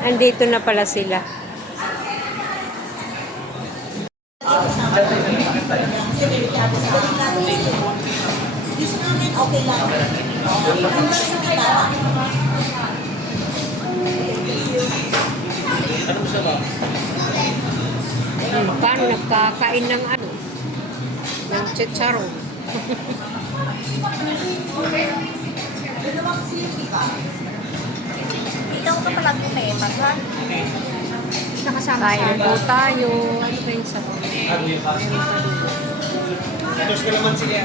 Andito na pala sila. Okay lang. Paano nagkakain ng ano? Ng chicharon. Ikaw ka pala ng temat, ha? Nakasama Kain po tayo. Ano ba yung sabaw? Tapos ka naman sila.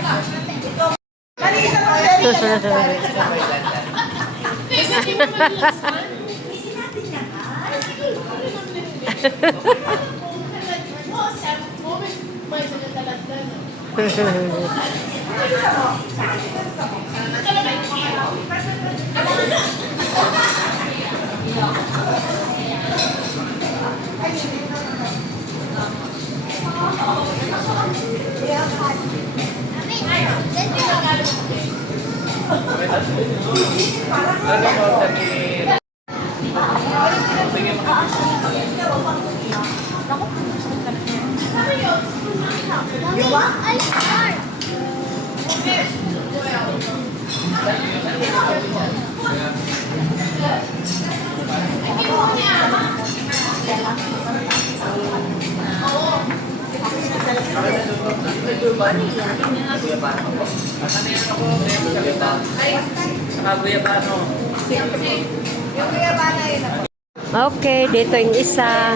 Okay, dito yung isa.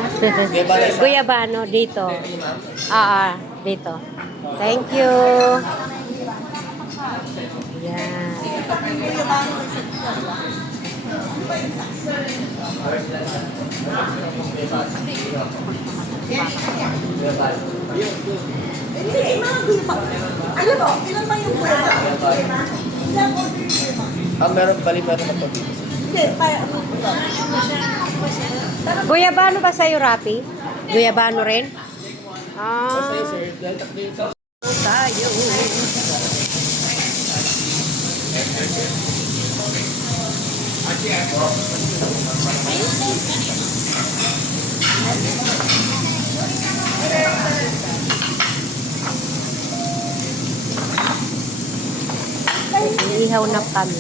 Guyabano dito. Dito. Thank you. Yan. Alam mo, ilan ba yung kuya? Ilang order yung Meron bali meron na pag Hindi, kaya ano. Guyabano ba sa'yo, Rapi? Guyabano rin? sa'yo, sir. Dahil tatlo yung sa... Tayo. Ihaw na kami.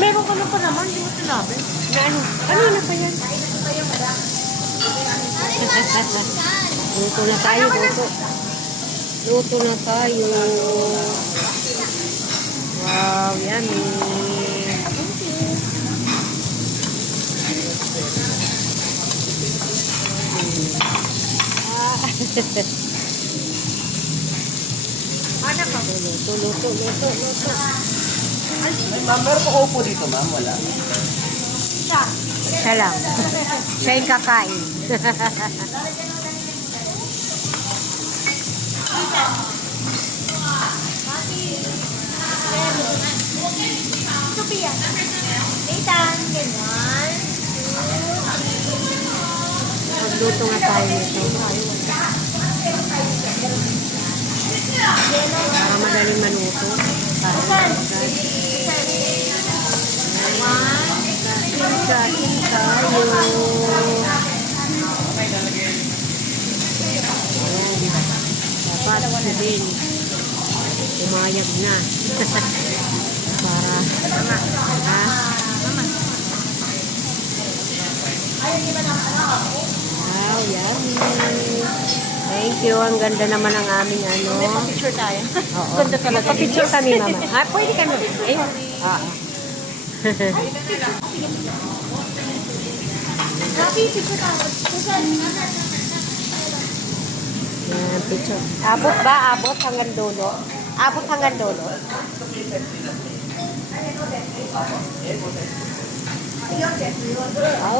Meron ka na pa naman, hindi mo sinabi. Na ano? Ano na pa yan? Luto na tayo, luto. Luto na tayo. Wow, yummy. Anak ka. Luto, luto, luto, luto. Ay, ma'am, meron pa upo dito, ma'am. Wala. Siya. Siya lang. Siya yung kakain. Sophia. Ethan, ganyan. Magluto nga tayo nito. Para madaling manuto. Kain tayo. Dapat si Ben umayag na. Para wow, yummy. Thank you. Ang ganda naman ang aming ano. May pa-picture tayo. Oo. Ganda talaga. Pa-picture kami, mama. Pwede kami. Ayun. Happy picture tayo. Yan, picture. Abot ba? Abot hanggang dulo? Abot hanggang dulo?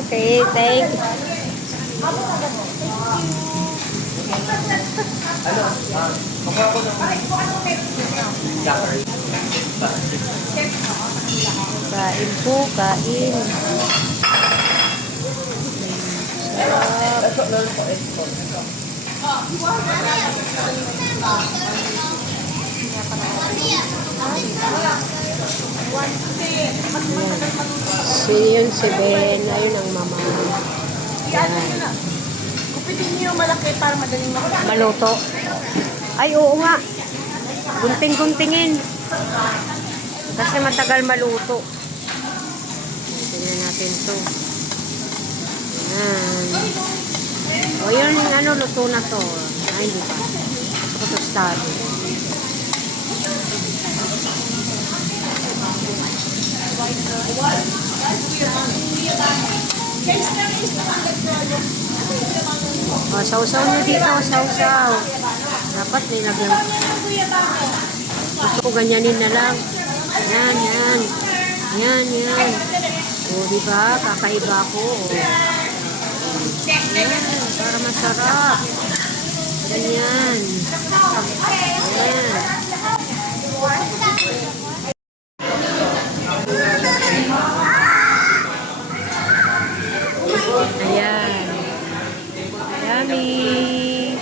Okay, thank you. Makuha ko ng... Kain po, kain. Yun si Ben. Ayun ang mama. Ano yun na? Kupitin niyo yung malaki para madaling makuha. Maluto. Ay, oo nga. Gunting-guntingin. Kasi matagal maluto. Tingnan natin to. Ayan. O yun, ano, luto na to. Ay, hindi pa. Gusto ko tostado. O, sausaw nyo dito, sausaw. Dapat nilagyan. Gusto ko ganyanin na lang. Yan, yan. Yan, yan. O, diba? Kakaiba ko. O. Yan, para masarap. Ganyan. Yan. Ayan. Yummy.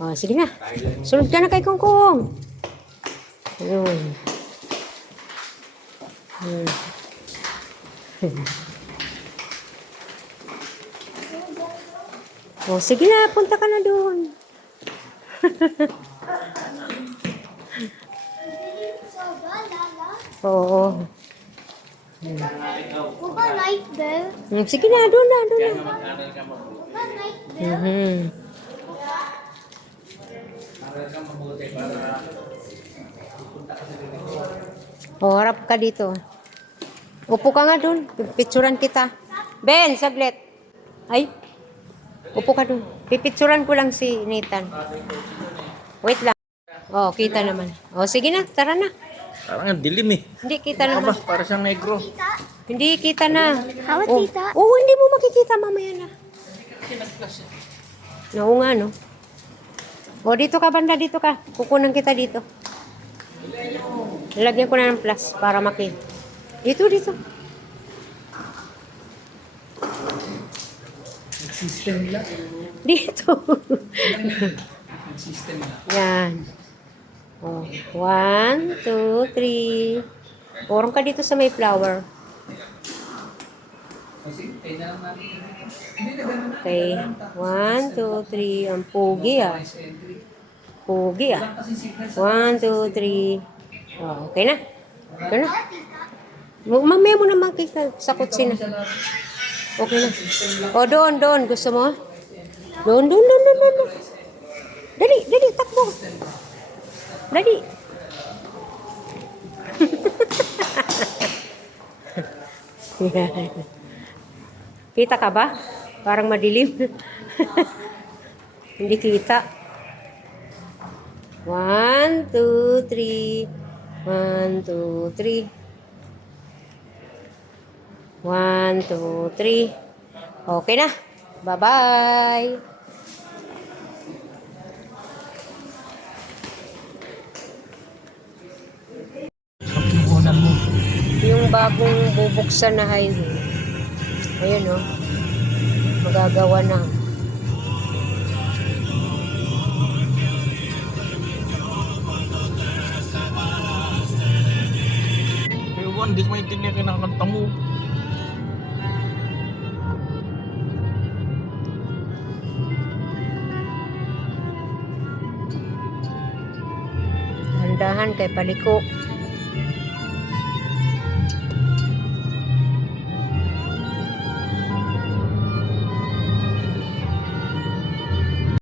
O, sige na. Sunod ka na kay Kongkong. Ayun. O, sige na. Punta ka na doon. Oo. Uga night there. Sige na. Doon na. Doon na. Uga night there. O, harap ka dito. Upo ka nga doon. Pipicturan kita. Ben, saglit. Ay. Upo ka doon. Pipicturan ko lang si Nathan. Wait lang. O, kita naman. O, sige na. Tara na. Parang ang dilim eh. Hindi kita naman. Para siyang negro. Hindi kita na. How Oh. tita? Oo, hindi mo makikita mamaya na. Oo nga, no? O, dito ka, banda. Dito ka. Kukunan kita dito. Lalagyan ko na ng plus para makita. Dito, dito. System nila. Dito. System nila. Yan. Oh, 1, 2, 3. Purong ka dito sa may flower. Kasi, kaya na lang natin. Hindi na ganun na. Okay. 1, 2, 3. Ang pugi, ah. Entry. Pugi, ah. Kasi secret 1, 2, 3. Oh, okay na. Okay na. Mamaya mo na makita sa kutsina. Okay na. O, doon, doon. Gusto mo? Doon, doon, doon, doon, doon. Dali, dali, takbo. Dali. Kita ka ba? Parang madilim. Hindi kita. 1, 2, 3. 1, 2, 3. 1, 2, 3. Okay na. Bye-bye. pagkipunan mo. Yung bagong bubuksan na highway. Ayun, oh. Magagawa na. Ewan, di ko maintindihan kinakanta mo. Handahan kay paliko.